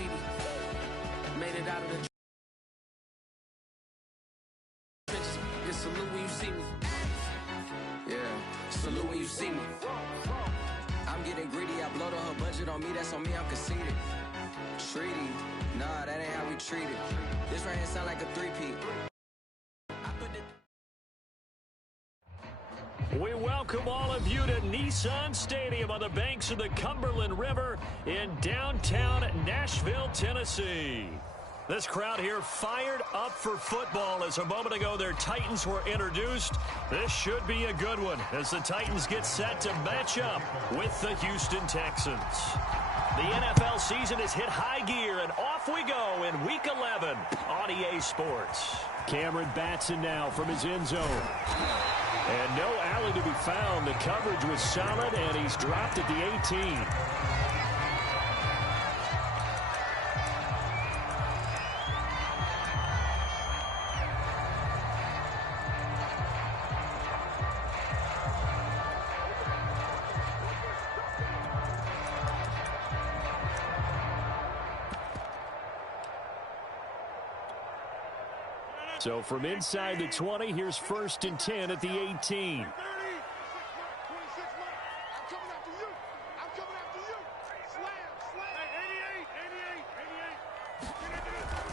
CD. Made it out of the trenches. Just salute when you see me. Yeah, salute when you see me. I'm getting greedy, I blowed on her budget on me, that's on me, I'm conceited. Treaty, nah, that ain't how we treat it. This right here sound like a three-peat. We welcome all of you to Nissan Stadium on the banks of the Cumberland River in downtown Nashville, Tennessee. This crowd here fired up for football as a moment ago their Titans were introduced. This should be a good one as the Titans get set to match up with the Houston Texans. The NFL season has hit high gear, and off we go in Week 11 on EA Sports. Cameron Batson now from his end zone. And no alley to be found. The coverage was solid, and he's dropped at the 18. So from inside the 20, here's 1st and 10 at the 18.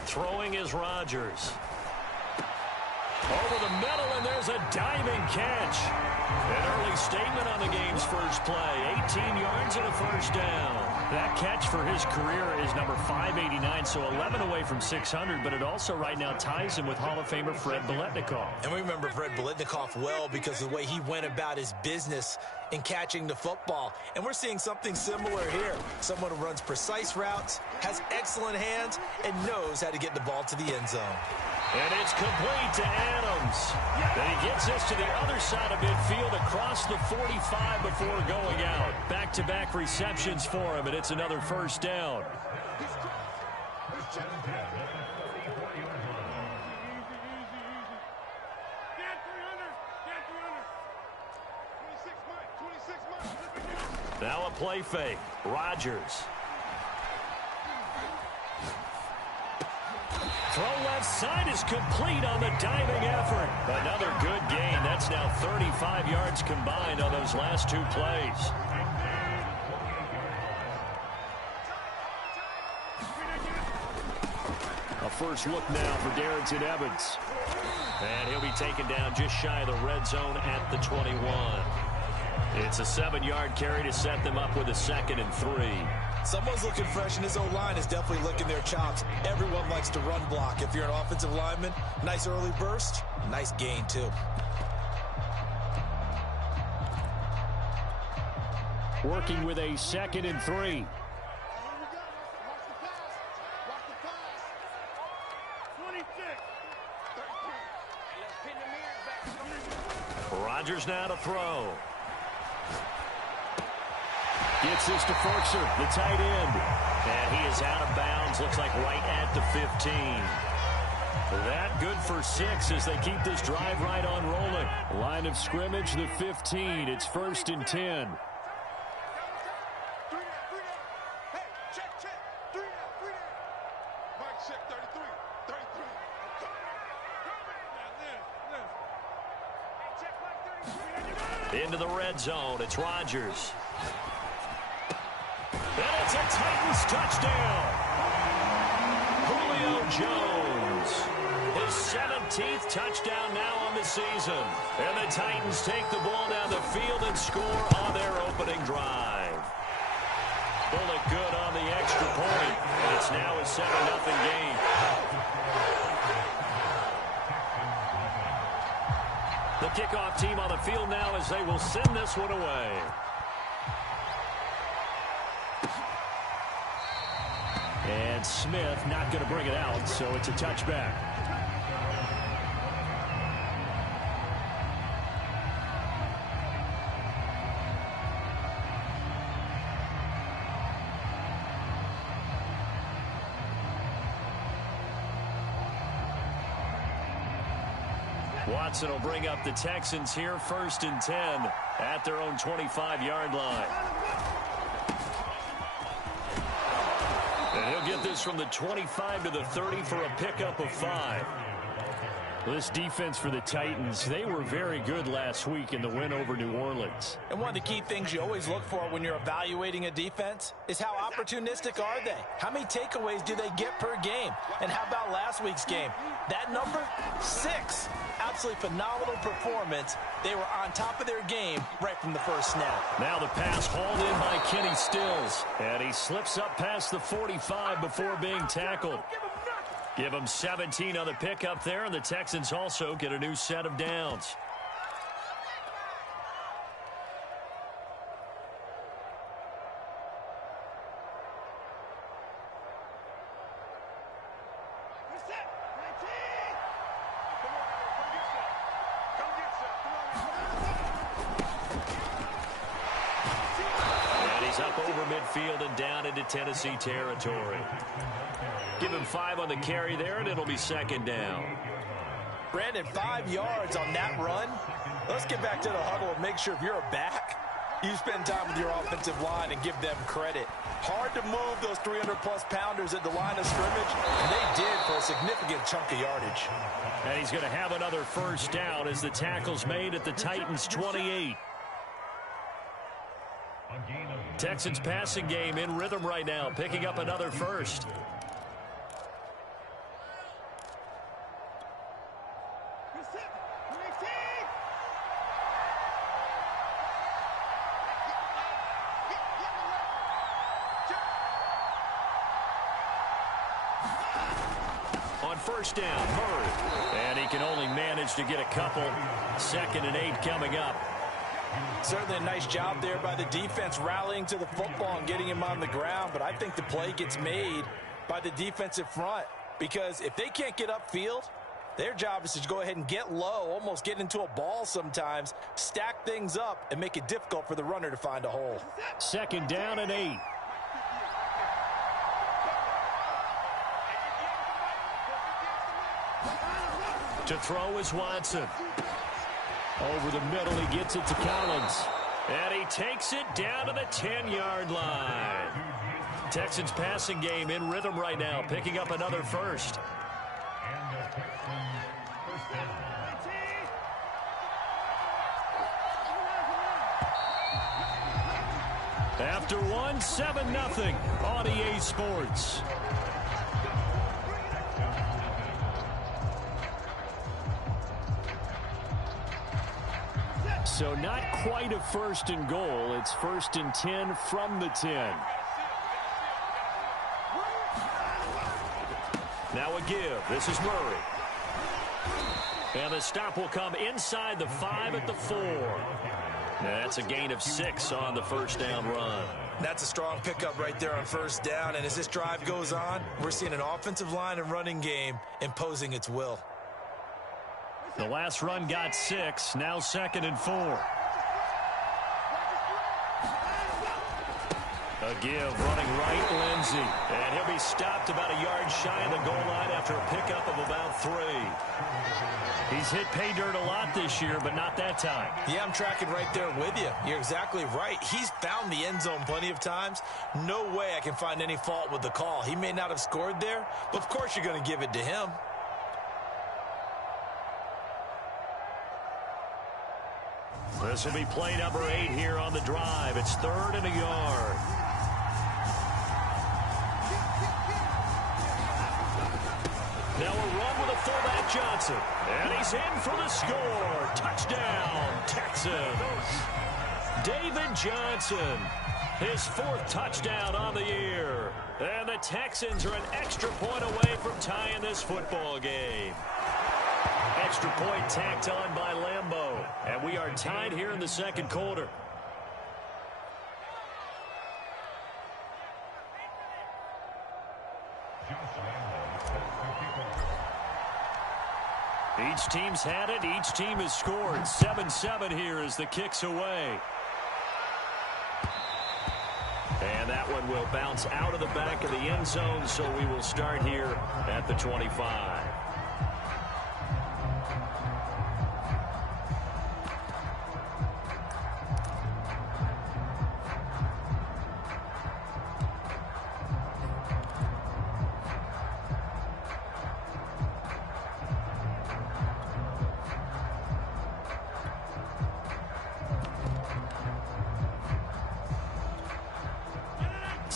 Throwing is Rodgers. Over the middle, and there's a diving catch. An early statement on the game's first play. 18 yards and a first down. That catch for his career is number 589, so 11 away from 600, but it also right now ties him with Hall of Famer Fred Biletnikoff. And we remember Fred Biletnikoff well because of the way he went about his business in catching the football. And we're seeing something similar here. Someone who runs precise routes, has excellent hands, and knows how to get the ball to the end zone. And it's complete to Adams. And he gets this to the other side of midfield across the 45 before going out. Back-to-back receptions for him, and it's another first down. Now a play fake. Rodgers. Throw left side is complete on the diving effort. Another good gain. That's now 35 yards combined on those last two plays. A first look now for Darrington Evans. And he'll be taken down just shy of the red zone at the 21. It's a 7-yard carry to set them up with a 2nd and 3. Someone's looking fresh, and his O-line is definitely licking their chops. Everyone likes to run block. If you're an offensive lineman, nice early burst, nice gain, too. Working with a 2nd and 3. Rodgers now to throw. Gets this to Ferkser, the tight end. And he is out of bounds, looks like right at the 15. That good for 6 as they keep this drive right on rolling. Line of scrimmage, the 15. It's 1st and 10. Into the red zone, it's Rodgers. And it's a Titans touchdown. Julio Jones. His 17th touchdown now on the season. And the Titans take the ball down the field and score on their opening drive. Bullet good on the extra point. It's now a 7-0 game. The kickoff team on the field now as they will send this one away. And Smith not going to bring it out, so it's a touchback. Watson will bring up the Texans here, 1st and 10 at their own 25-yard line. And he'll get this from the 25 to the 30 for a pickup of 5. This defense for the Titans, they were very good last week in the win over New Orleans. And one of the key things you always look for when you're evaluating a defense is how opportunistic are they? How many takeaways do they get per game? And how about last week's game? That number, 6. Absolutely phenomenal performance. They were on top of their game right from the first snap. Now the pass hauled in by Kenny Stills. And he slips up past the 45 before being tackled. Give him 17 on the pickup there, and the Texans also get a new set of downs. And he's up over midfield and down into Tennessee territory. Give him 5 on the carry there, and it'll be second down. Brandon, 5 yards on that run. Let's get back to the huddle and make sure if you're a back, you spend time with your offensive line and give them credit. Hard to move those 300-plus pounders at the line of scrimmage, and they did for a significant chunk of yardage. And he's going to have another first down as the tackle's made at the Titans' 28. Texans passing game in rhythm right now, picking up another first. First down, Murray. And he can only manage to get a couple. 2nd and 8 coming up. Certainly a nice job there by the defense rallying to the football and getting him on the ground. But I think the play gets made by the defensive front. Because if they can't get upfield, their job is to go ahead and get low, almost get into a ball sometimes, stack things up, and make it difficult for the runner to find a hole. 2nd down and 8. To throw is Watson. Over the middle, he gets it to Collins. And he takes it down to the 10-yard line. Texans passing game in rhythm right now, picking up another first. After one, 7-0 on EA Sports. So not quite a 1st and goal. It's 1st and 10 from the 10. Now a give. This is Murray. And the stop will come inside the 5 at the 4. That's a gain of 6 on the first down run. That's a strong pickup right there on first down. And as this drive goes on, we're seeing an offensive line and running game imposing its will. The last run got 6. Now 2nd and 4. A give running right, Lindsey. And he'll be stopped about a yard shy of the goal line after a pickup of about 3. He's hit pay dirt a lot this year, but not that time. Yeah, I'm tracking right there with you. You're exactly right. He's found the end zone plenty of times. No way I can find any fault with the call. He may not have scored there, but of course you're going to give it to him. This will be play number 8 here on the drive. It's 3rd and a yard. Now a run with a fullback Johnson. And he's in for the score. Touchdown, Texans. David Johnson, his 4th touchdown on the year. And the Texans are an extra point away from tying this football game. Extra point tacked on by Lambeau. And we are tied here in the 2nd quarter. Each team's had it. Each team has scored. 7-7 here as the kick's away. And that one will bounce out of the back of the end zone, so we will start here at the 25.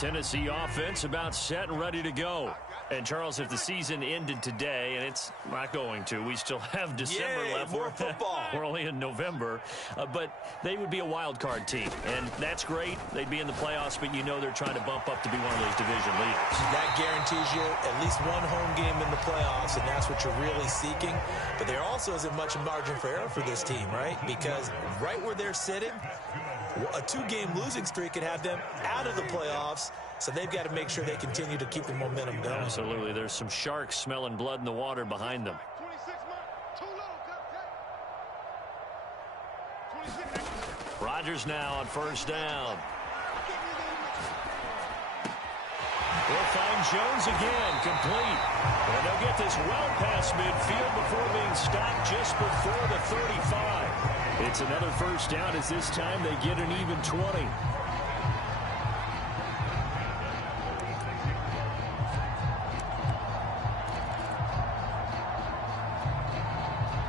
Tennessee offense about set and ready to go. And, Charles, if the season ended today, and it's not going to, we still have December left. More football. We're only in November. But they would be a wild card team, and that's great. They'd be in the playoffs, but you know they're trying to bump up to be one of those division leaders. That guarantees you at least one home game in the playoffs, and that's what you're really seeking. But there also isn't much margin for error for this team, right? Because right where they're sitting, a two-game losing streak could have them out of the playoffs. So they've got to make sure they continue to keep the momentum going. Absolutely. There's some sharks smelling blood in the water behind them. Rodgers now on first down. We'll find Jones again, complete. And they'll get this well past midfield before being stopped just before the 35. It's another first down as this time they get an even 20.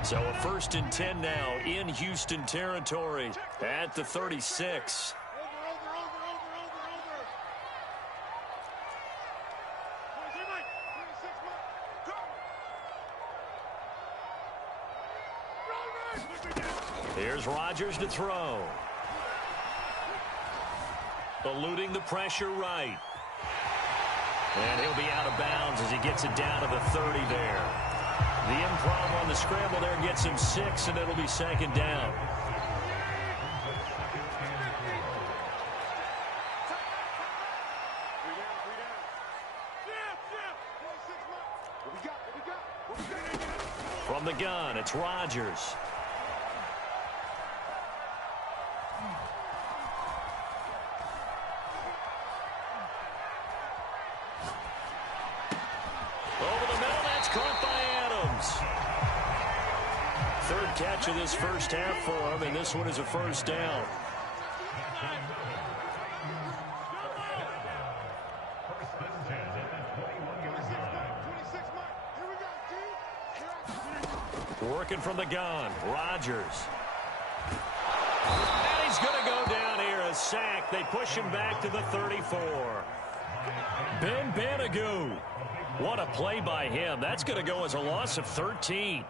So a 1st and 10 now in Houston territory at the 36. Here's Rodgers to throw. Eluding the pressure right. And he'll be out of bounds as he gets it down to the 30 there. The improv on the scramble there gets him 6, and it'll be 2nd down. From the gun, it's Rodgers. Third catch of this first half for him, and this one is a first down. Working from the gun, Rodgers. And he's going to go down here, a sack. They push him back to the 34. Ben Banagoo. What a play by him. That's going to go as a loss of 13.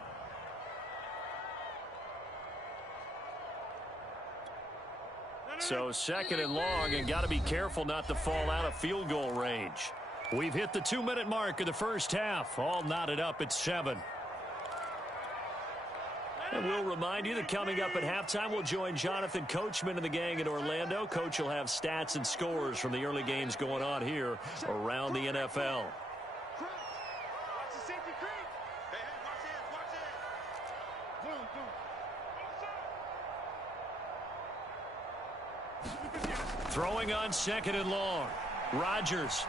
So 2nd and long, and got to be careful not to fall out of field goal range. We've hit the 2-minute mark of the first half. All knotted up at 7. And we'll remind you that coming up at halftime, we'll join Jonathan Coachman and the gang in Orlando. Coach will have stats and scores from the early games going on here around the NFL. Throwing on 2nd and long. Rodgers.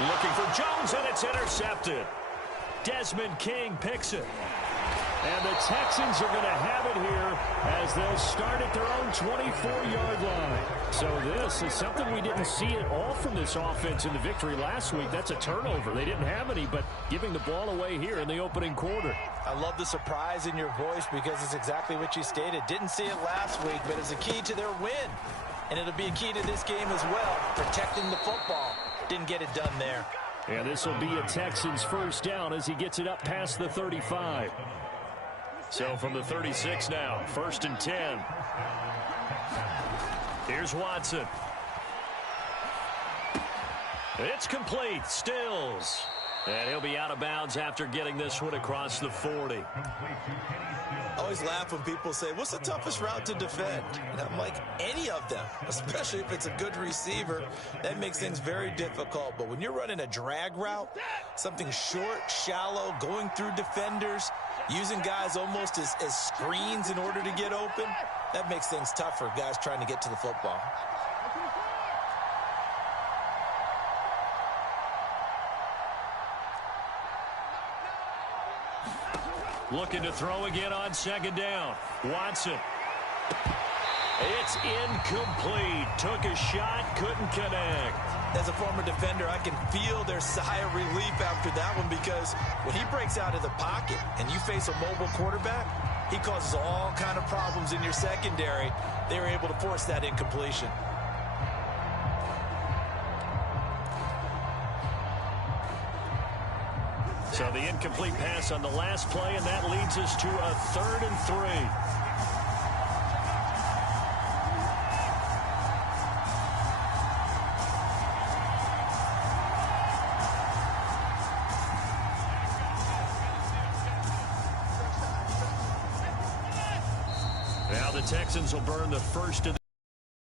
Looking for Jones, and it's intercepted. Desmond King picks it. And the Texans are going to have it here as they'll start at their own 24-yard line. So this is something we didn't see at all from this offense in the victory last week. That's a turnover. They didn't have any, but giving the ball away here in the opening quarter. I love the surprise in your voice because it's exactly what you stated. Didn't see it last week, but it's a key to their win. And it'll be a key to this game as well, protecting the football. Didn't get it done there. And this will be a Texans first down as he gets it up past the 35. So from the 36 now, 1st and 10. Here's Watson. It's complete. Stills. And he'll be out of bounds after getting this one across the 40. I always laugh when people say, what's the toughest route to defend? And I'm like, any of them, especially if it's a good receiver. That makes things very difficult. But when you're running a drag route, something short, shallow, going through defenders, using guys almost as screens in order to get open, that makes things tough for guys trying to get to the football. Looking to throw again on 2nd down. Watson. It's incomplete. Took a shot, couldn't connect. As a former defender, I can feel their sigh of relief after that one because when he breaks out of the pocket and you face a mobile quarterback, he causes all kind of problems in your secondary. They were able to force that incompletion. So the incomplete pass on the last play, and that leads us to a 3rd and 3. Now the Texans will burn the first of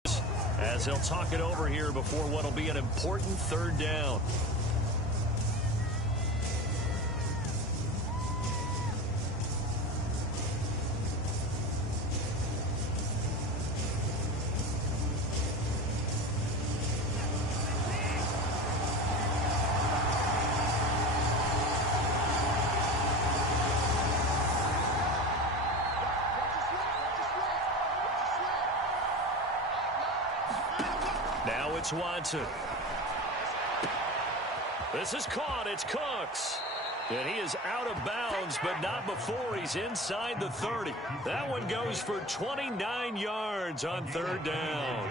this as they'll talk it over here before what will be an important 3rd down. Now it's Watson. This is caught. It's Cooks. And he is out of bounds, but not before he's inside the 30. That one goes for 29 yards on 3rd down.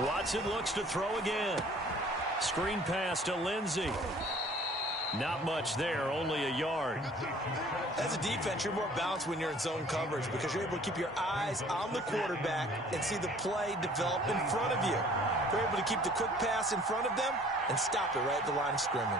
Watson looks to throw again. Screen pass to Lindsey. Not much there, only a yard. As a defense, you're more balanced when you're in zone coverage because you're able to keep your eyes on the quarterback and see the play develop in front of you. You're able to keep the quick pass in front of them and stop it right at the line of scrimmage.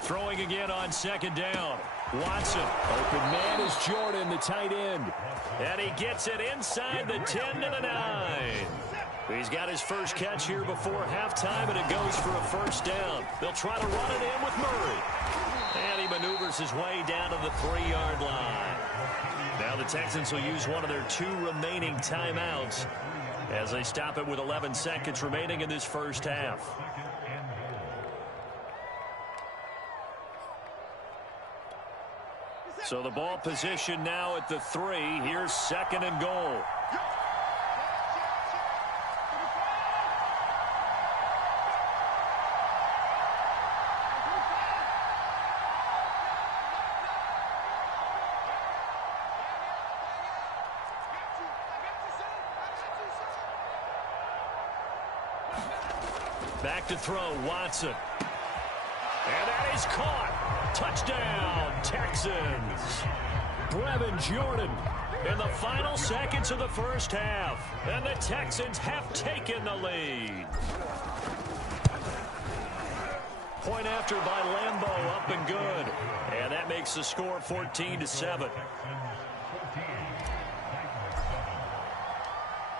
Throwing again on 2nd down. Watson. Open man is Jordan, the tight end. And he gets it inside the 10 to the 9. He's got his first catch here before halftime, and it goes for a 1st down. They'll try to run it in with Murray. And he maneuvers his way down to the 3-yard line. Now the Texans will use one of their 2 remaining timeouts as they stop it with 11 seconds remaining in this first half. So the ball position now at the 3. Here's 2nd and goal. Back to throw, Watson. And that is caught. Touchdown, Texans. Brevin Jordan in the final seconds of the first half. And the Texans have taken the lead. Point after by Lambeau, up and good. And that makes the score 14-7.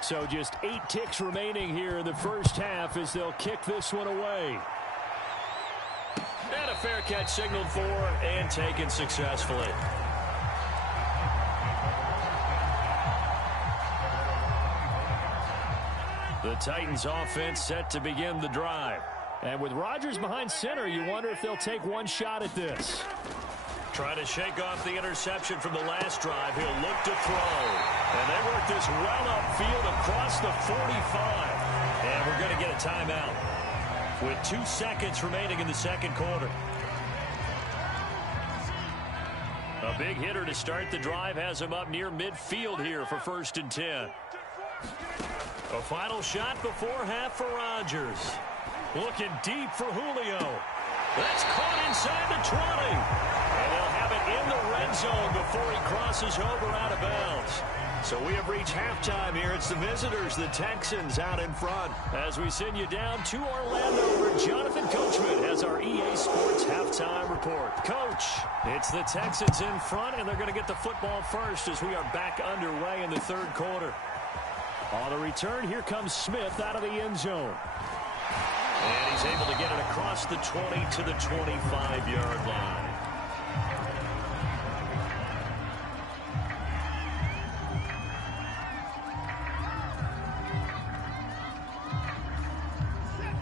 So just 8 ticks remaining here in the first half as they'll kick this one away. And a fair catch signaled for and taken successfully. The Titans offense set to begin the drive. And with Rodgers behind center, you wonder if they'll take one shot at this. Trying to shake off the interception from the last drive. He'll look to throw. And they work this well upfield across the 45. And we're going to get a timeout with 2 seconds remaining in the second quarter. A big hitter to start the drive has him up near midfield here for 1st and 10. A final shot before half for Rodgers. Looking deep for Julio. That's caught inside the 20. And they'll have it in the red zone before he crosses over out of bounds. So we have reached halftime here. It's the visitors, the Texans, out in front. As we send you down to Orlando, where Jonathan Coachman has our EA Sports halftime report. Coach, it's the Texans in front, and they're going to get the football first as we are back underway in the third quarter. On the return, here comes Smith out of the end zone. And he's able to get it across the 20 to the 25-yard line.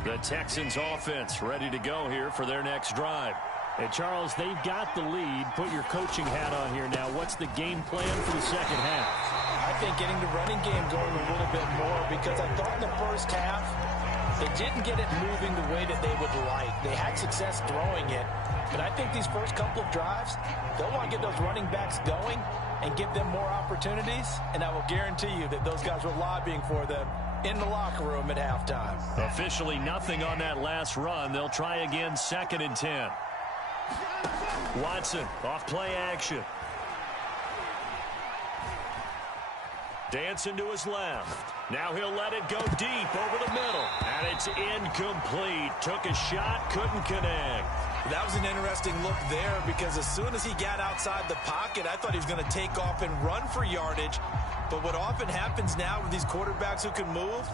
The Texans offense ready to go here for their next drive. And Charles, they've got the lead. Put your coaching hat on here now. What's the game plan for the second half? I think getting the running game going a little bit more, because I thought in the first half They didn't get it moving the way that they would like. They had success throwing it, but I think these first couple of drives, they'll want to get those running backs going and give them more opportunities, and I will guarantee you that those guys were lobbying for them in the locker room at halftime. Officially nothing on that last run. They'll try again, 2nd and 10. Watson, off play action. Dancing to his left. Now he'll let it go deep over the middle. And it's incomplete. Took a shot, couldn't connect. That was an interesting look there because as soon as he got outside the pocket, I thought he was going to take off and run for yardage. But what often happens now with these quarterbacks who can move,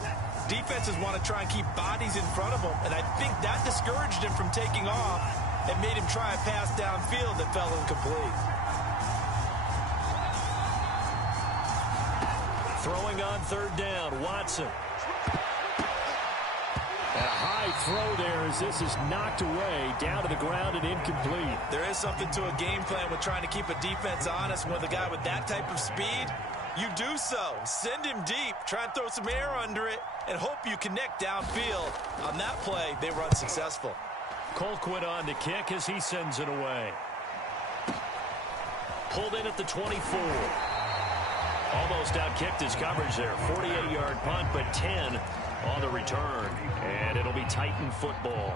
defenses want to try and keep bodies in front of them. And I think that discouraged him from taking off and made him try a pass downfield that fell incomplete. Throwing on 3rd down, Watson. A high throw there as this is knocked away, down to the ground and incomplete. There is something to a game plan with trying to keep a defense honest. With a guy with that type of speed, you do so. Send him deep, try and throw some air under it, and hope you connect downfield. On that play, they were unsuccessful. Colquitt on the kick as he sends it away. Pulled in at the 24. Almost outkicked his coverage there. 48-yard punt, but 10 on the return. And it'll be Titan football.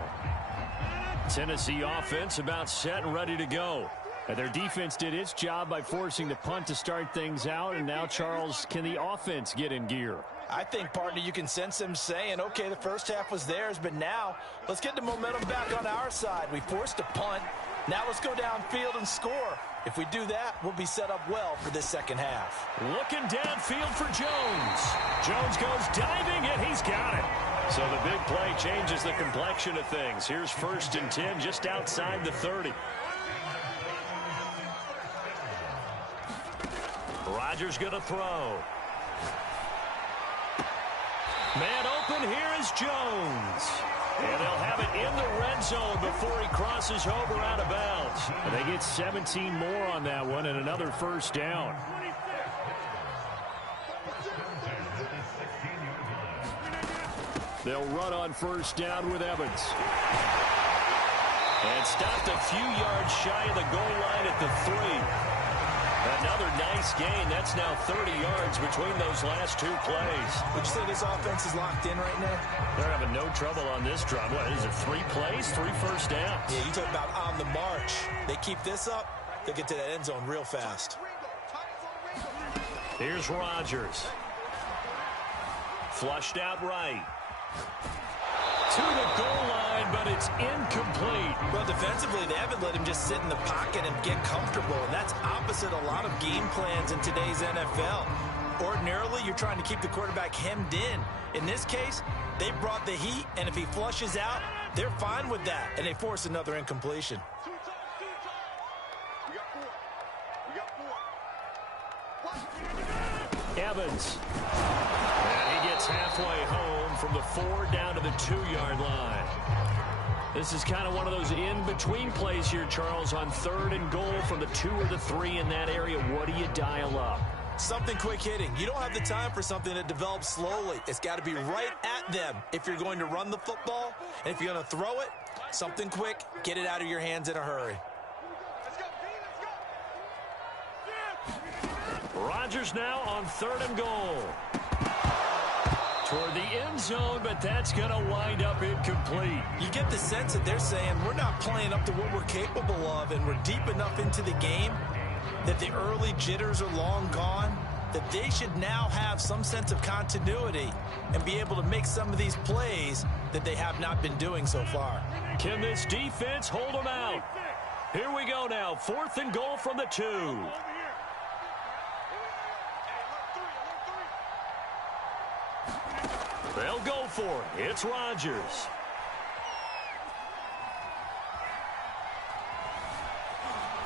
Tennessee offense about set and ready to go. And their defense did its job by forcing the punt to start things out. And now, Charles, can the offense get in gear? I think, partner, you can sense them saying, okay, the first half was theirs, but now let's get the momentum back on our side. We forced a punt. Now let's go downfield and score. If we do that, we'll be set up well for this second half. Looking downfield for Jones. Jones goes diving, and he's got it. So the big play changes the complexion of things. Here's 1st and 10 just outside the 30. Rodgers going to throw. Man open, here is Jones. And they'll have it in the red zone before he crosses over out of bounds. And they get 17 more on that one and another 1st down. They'll run on 1st down with Evans. And stopped a few yards shy of the goal line at the 3. Another nice gain. That's now 30 yards between those last 2 plays. Would you say this offense is locked in right now? They're having no trouble on this drive. What is it, 3 plays, 3 first downs? Yeah, you talk about on the march. They keep this up, they get to that end zone real fast. Here's Rodgers. Flushed out right. To the goal line, but it's incomplete. Well, defensively, they haven't let him just sit in the pocket and get comfortable, and that's opposite a lot of game plans in today's NFL. Ordinarily, you're trying to keep the quarterback hemmed in. In this case, they brought the heat, and if he flushes out, they're fine with that, and they force another incompletion. Evans. And he gets halfway home from the 4 down to the 2-yard line. This is kind of one of those in-between plays here, Charles, on 3rd and goal from the 2 or the 3 in that area. What do you dial up? Something quick hitting. You don't have the time for something that develops slowly. It's got to be right at them if you're going to run the football. And if you're going to throw it, something quick, get it out of your hands in a hurry. Rodgers now on 3rd and goal. Toward the end zone, but that's going to wind up incomplete. You get the sense that they're saying we're not playing up to what we're capable of, and we're deep enough into the game that the early jitters are long gone, that they should now have some sense of continuity and be able to make some of these plays that they have not been doing so far. Can this defense hold them out? Here we go now, 4th and goal from the 2. They'll go for it. It's Rodgers.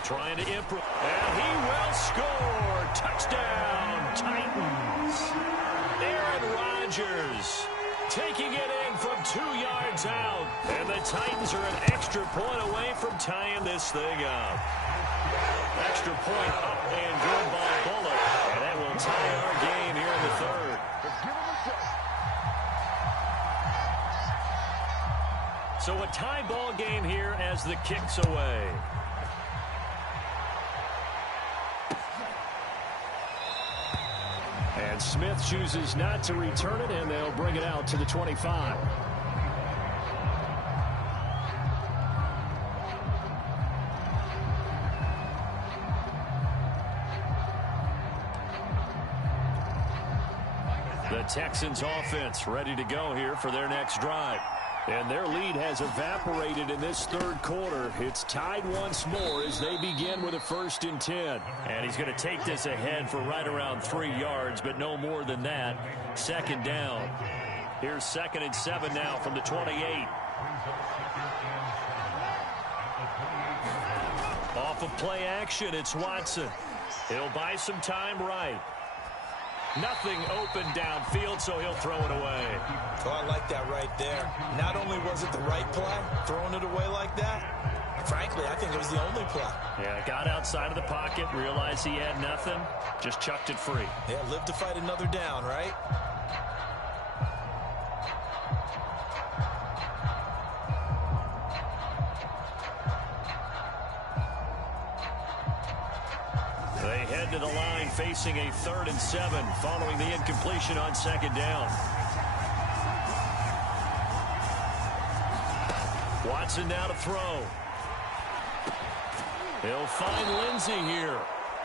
Trying to improve. And he will score. Touchdown, Titans. Aaron Rodgers taking it in from 2 yards out. And the Titans are an extra point away from tying this thing up. Extra point up and good by Bullock. And that will tie our game here in the 3rd. So a tie ball game here as the kick's away. And Smith chooses not to return it, and they'll bring it out to the 25. The Texans offense ready to go here for their next drive. And their lead has evaporated in this third quarter. It's tied once more as they begin with a 1st and 10. And he's going to take this ahead for right around 3 yards, but no more than that. 2nd down. Here's 2nd and 7 now from the 28. Off of play action, it's Watson. He'll buy some time right. Nothing open downfield, so he'll throw it away. Oh, I like that right there. Not only was it the right play, throwing it away like that, frankly, I think it was the only play. Yeah, got outside of the pocket, realized he had nothing, just chucked it free. Yeah, live to fight another down, right? They head to the line facing a 3rd and 7 following the incompletion on 2nd down. Watson now to throw. He'll find Lindsey here.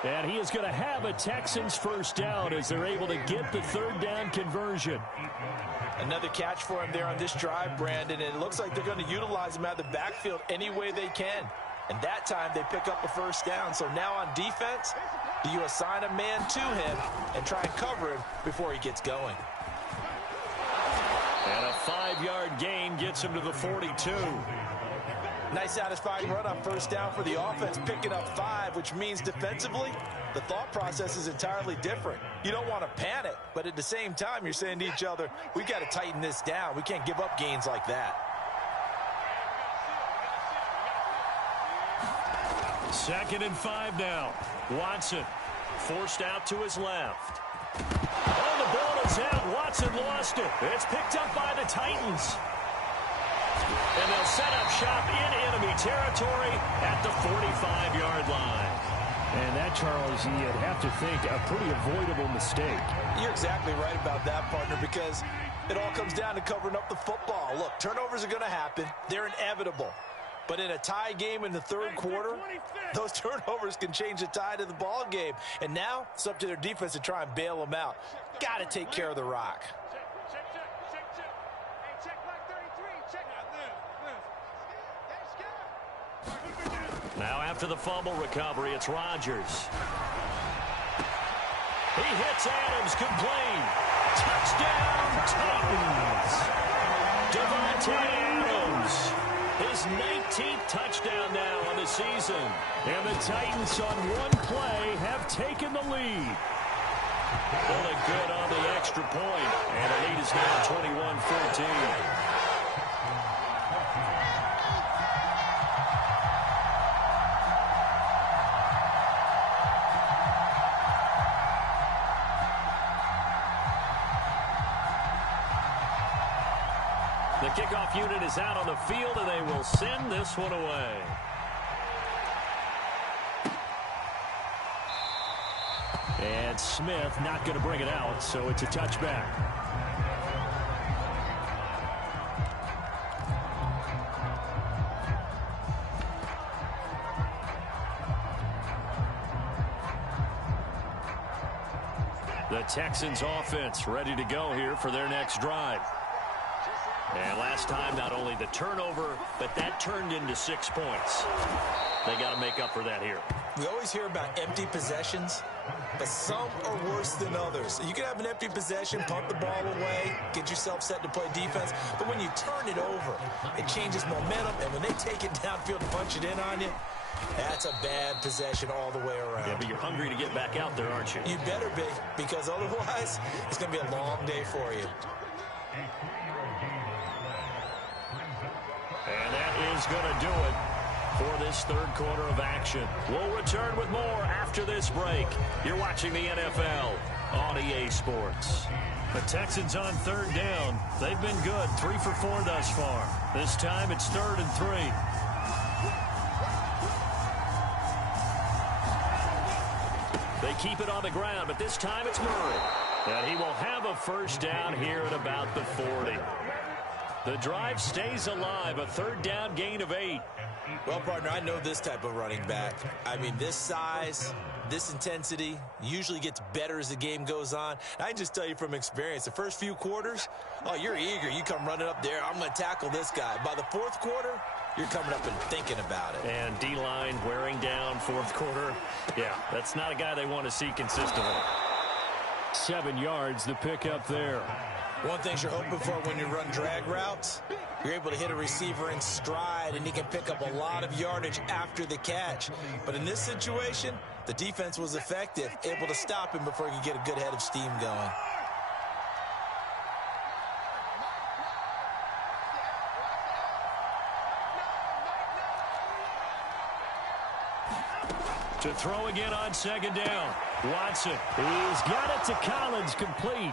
And he is going to have a Texans 1st down as they're able to get the 3rd down conversion. Another catch for him there on this drive, Brandon. And it looks like they're going to utilize him out of the backfield any way they can. And that time they pick up a 1st down. So now on defense, do you assign a man to him and try and cover him before he gets going? And a 5-yard gain gets him to the 42. Nice satisfying run on 1st down for the offense, picking up 5, which means defensively, the thought process is entirely different. You don't want to panic, but at the same time, you're saying to each other, we got to tighten this down. We can't give up gains like that. 2nd and 5 now. Watson forced out to his left. Oh, the ball is out. Watson lost it. It's picked up by the Titans. And they'll set up shop in enemy territory at the 45-yard line. And that, Charles, you'd have to think a pretty avoidable mistake. You're exactly right about that, partner, because it all comes down to covering up the football. Look, turnovers are going to happen. They're inevitable. But in a tie game in the 3rd quarter, those turnovers can change the tide of the ball game. And now it's up to their defense to try and bail them out. Got to take care of the rock. Now after the fumble recovery, it's Rodgers. He hits Adams, complete. Touchdown, Titans. Devontae Adams. His 19th touchdown now on the season. And the Titans on one play have taken the lead. Pulling good on the extra point. And the lead is now 21-14. The kickoff unit is out on the field, and they will send this one away. And Smith not going to bring it out, so it's a touchback. The Texans offense ready to go here for their next drive. And last time, not only the turnover, but that turned into 6 points. They got to make up for that here. We always hear about empty possessions, but some are worse than others. You can have an empty possession, punt the ball away, get yourself set to play defense, but when you turn it over, it changes momentum, and when they take it downfield and punch it in on you, that's a bad possession all the way around. Yeah, but you're hungry to get back out there, aren't you? You better be, because otherwise, it's going to be a long day for you. And that is going to do it for this 3rd quarter of action. We'll return with more after this break. You're watching the NFL on EA Sports. The Texans on third down. They've been good, 3 for 4 thus far. This time it's 3rd and 3. They keep it on the ground, but this time it's Murray. And he will have a first down here at about the 40. The drive stays alive, a 3rd down gain of 8. Well, partner, I know this type of running back. I mean, this size, this intensity usually gets better as the game goes on. I can just tell you from experience, the first few quarters, oh, you're eager. You come running up there, I'm going to tackle this guy. By the 4th quarter, you're coming up and thinking about it. And D-line wearing down 4th quarter. Yeah, that's not a guy they want to see consistently. 7 yards, the pickup there. One thing you're hoping for when you run drag routes, you're able to hit a receiver in stride, and he can pick up a lot of yardage after the catch. But in this situation, the defense was effective, able to stop him before he could get a good head of steam going. To throw again on 2nd down. Watson, he's got it to Collins, complete.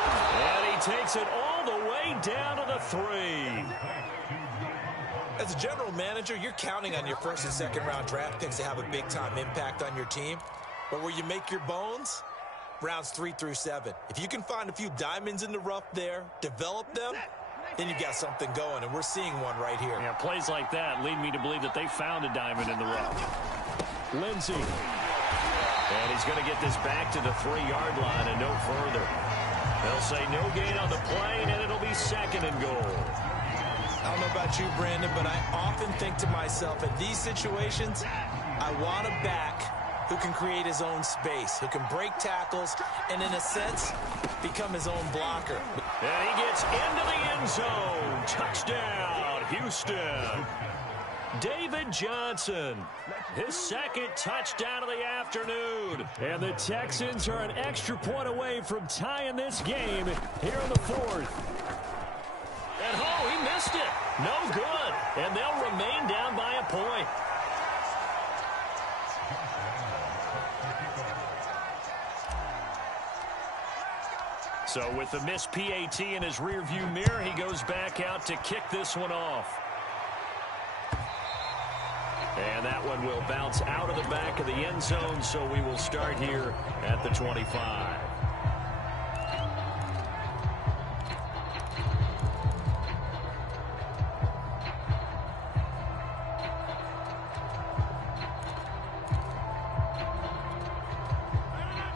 And he takes it all the way down to the 3. As a general manager, you're counting on your 1st and 2nd round draft picks to have a big-time impact on your team. But where you make your bones, rounds 3 through 7. If you can find a few diamonds in the rough there, develop them, then you've got something going, and we're seeing one right here. Yeah, plays like that lead me to believe that they found a diamond in the rough. Lindsey. And he's going to get this back to the 3-yard line and no further. They'll say no gain on the play, and it'll be 2nd and goal. I don't know about you, Brandon, but I often think to myself, in these situations, I want a back who can create his own space, who can break tackles, and in a sense, become his own blocker. And he gets into the end zone. Touchdown, Houston. David Johnson, his 2nd touchdown of the afternoon. And the Texans are an extra point away from tying this game here in the 4th. And oh, he missed it. No good. And they'll remain down by a point. So with the missed PAT in his rearview mirror, he goes back out to kick this one off. And that one will bounce out of the back of the end zone, so we will start here at the 25.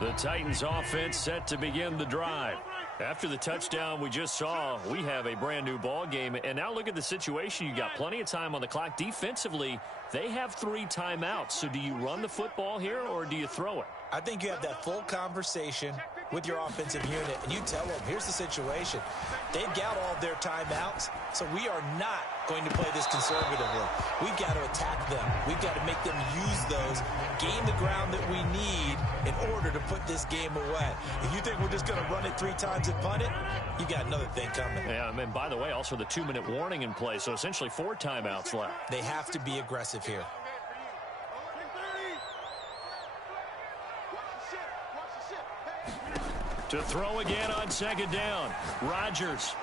The Titans offense set to begin the drive. After the touchdown we just saw, we have a brand new ball game. And now look at the situation. You got plenty of time on the clock. Defensively, they have 3 timeouts. So do you run the football here or do you throw it? I think you have that full conversation with your offensive unit, and you tell them, here's the situation. They've got all their timeouts, so we are not going to play this conservatively. We've got to attack them. We've got to make them use those, gain the ground that we need in order to put this game away. If you think we're just going to run it 3 times and punt it, you got another thing coming. Yeah, and by the way, also the 2-minute warning in play, so essentially 4 timeouts left. They have to be aggressive here. To throw again on 2nd down. Rodgers.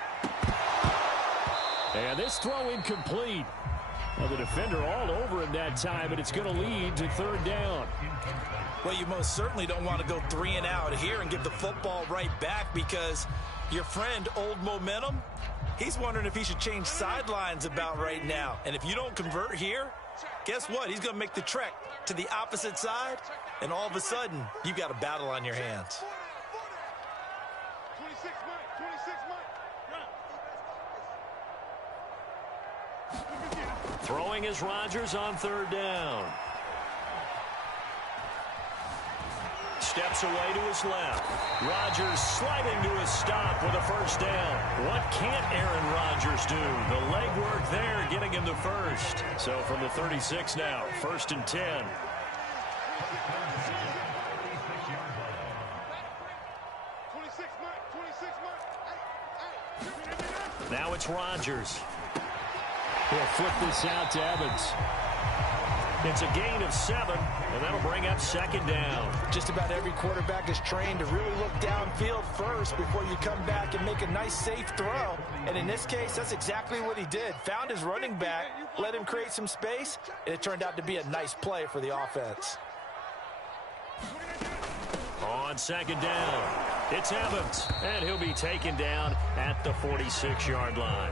And this throw incomplete. Well, the defender all over him that time, but it's going to lead to 3rd down. Well, you most certainly don't want to go 3 and out here and give the football right back, because your friend, Old Momentum, he's wondering if he should change sidelines about right now. And if you don't convert here, guess what? He's going to make the trek to the opposite side, and all of a sudden, you've got a battle on your hands. Throwing is Rodgers on 3rd down. Steps away to his left. Rodgers sliding to his stop with a first down. What can't Aaron Rodgers do? The legwork there getting him the first. So from the 36 now, 1st and 10. Now it's Rodgers. He'll flip this out to Evans. It's a gain of 7, and that'll bring up 2nd down. Just about every quarterback is trained to really look downfield first before you come back and make a nice, safe throw. And in this case, that's exactly what he did. Found his running back, let him create some space, and it turned out to be a nice play for the offense. On 2nd down, it's Evans, and he'll be taken down at the 46-yard line.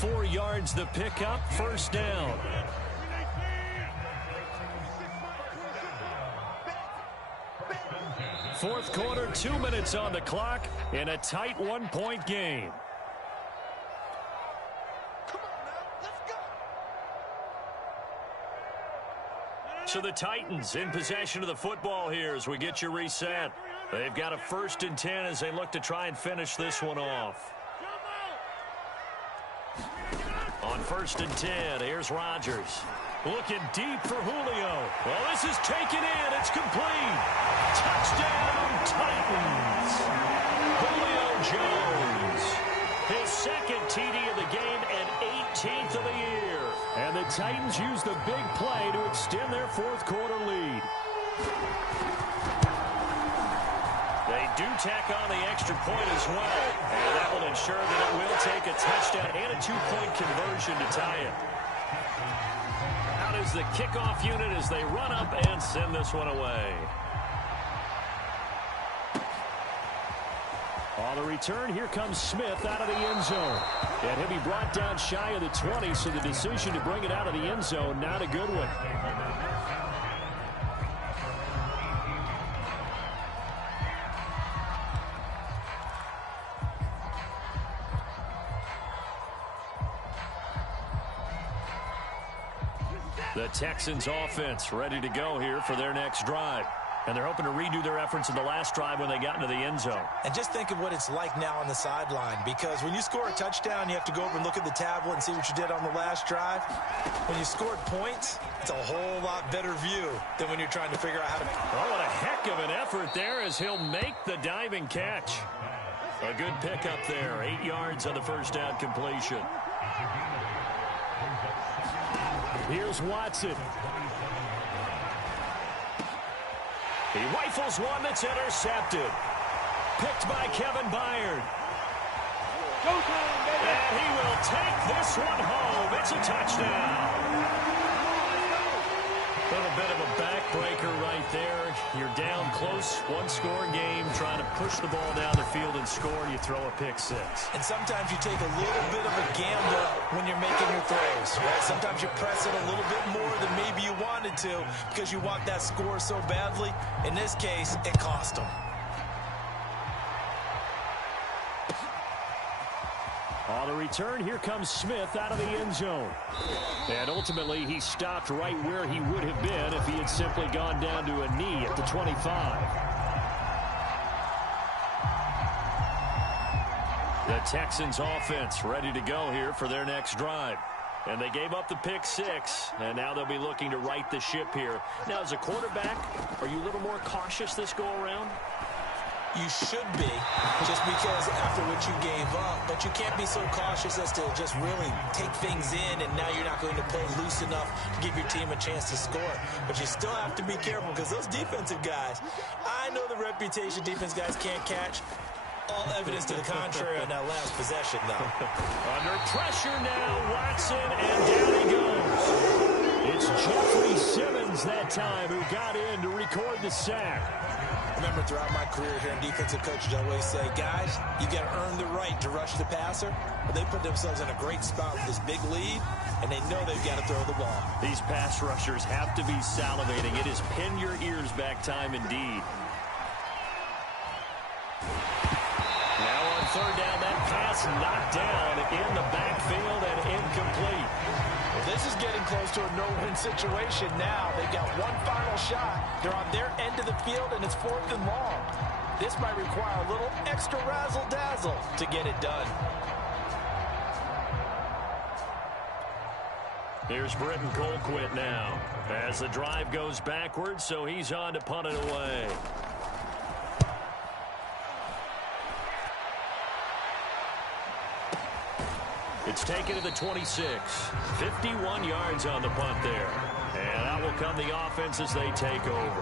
4 yards the pickup, 1st down. Fourth quarter, 2 minutes on the clock in a tight 1-point game. So the Titans in possession of the football here as we get you reset. They've got a 1st and 10 as they look to try and finish this one off. On 1st and 10, here's Rodgers. Looking deep for Julio. Well, this is taken in. It's complete. Touchdown, Titans. Julio Jones. His 2nd TD of the game and 18th of the year. And the Titans use the big play to extend their 4th quarter lead. They do tack on the extra point as well. And that will ensure that it will take a touchdown and a 2-point conversion to tie it. Out is the kickoff unit as they run up and send this one away. On the return, here comes Smith out of the end zone. And he'll be brought down shy of the 20, so the decision to bring it out of the end zone, not a good one. The Texans offense ready to go here for their next drive. And they're hoping to redo their efforts in the last drive when they got into the end zone. And just think of what it's like now on the sideline, because when you score a touchdown, you have to go over and look at the tablet and see what you did on the last drive. When you scored points, it's a whole lot better view than when you're trying to figure out how to... Oh, what a heck of an effort there as he'll make the diving catch. A good pickup there. 8 yards on the 1st down completion. Here's Watson. He rifles one that's intercepted. Picked by Kevin Byard. And he will take this one home. It's a touchdown. A little bit of a backbreaker right there. You're down close, 1-score game, trying to push the ball down the field and score, and you throw a pick-6. And sometimes you take a little bit of a gamble when you're making your throws, right? Sometimes you press it a little bit more than maybe you wanted to because you want that score so badly. In this case, it cost them. On the return, here comes Smith out of the end zone. And ultimately, he stopped right where he would have been if he had simply gone down to a knee at the 25. The Texans offense ready to go here for their next drive. And they gave up the pick-6, and now they'll be looking to right the ship here. Now, as a quarterback, are you a little more cautious this go-around? You should be, just because after what you gave up. But you can't be so cautious as to just really take things in, and now you're not going to play loose enough to give your team a chance to score. But you still have to be careful, because those defensive guys, I know the reputation defense guys can't catch. All evidence to the contrary on that last possession, though. Under pressure now, Watson, and down he goes. It's Jeffrey Simmons that time who got in to record the sack. Remember, throughout my career here in defensive coaches, I always say, guys, you got to earn the right to rush the passer. But they put themselves in a great spot with this big lead, and they know they've got to throw the ball. These pass rushers have to be salivating. It is pin your ears back time indeed. Now on 3rd down, that pass knocked down in the backfield and incomplete. Well, this is getting close to a no-win situation now. They've got one final shot. They're on their end of the field, and it's 4th and long. This might require a little extra razzle-dazzle to get it done. Here's Britton Colquitt now as the drive goes backwards, so he's on to punt it away. It's taken to the 26. 51 yards on the punt there. And out will come the offense as they take over.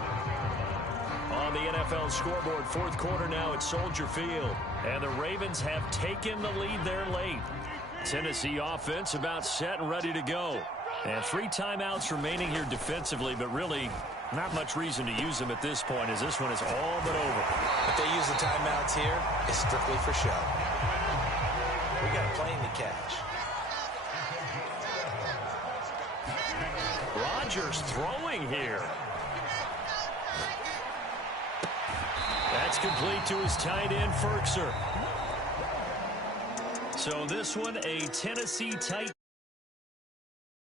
On the NFL scoreboard, fourth quarter now at Soldier Field. And the Ravens have taken the lead there late. Tennessee offense about set and ready to go. And 3 timeouts remaining here defensively, but really not much reason to use them at this point as this one is all but over. If they use the timeouts here, it's strictly for show. We got a plane to catch. Rodgers throwing here. That's complete to his tight end, Ferkser. So this one, a Tennessee tight